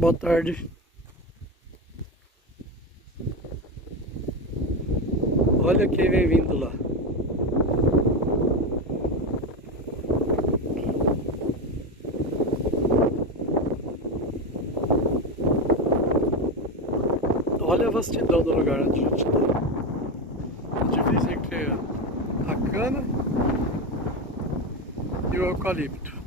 Boa tarde. Olha quem vem vindo lá. Olha a vastidão do lugar onde a gente está. A divisa entre a cana e o eucalipto.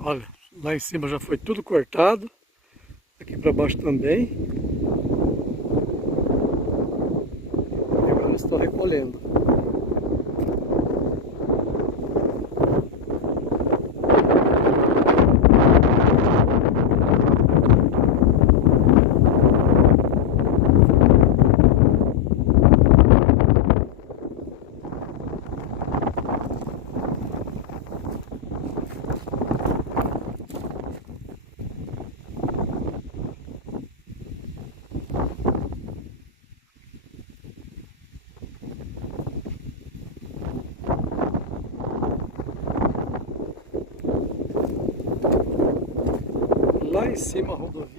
Olha, lá em cima já foi tudo cortado. Aqui para baixo também. E agora estou recolhendo. Lá em cima a rodovia.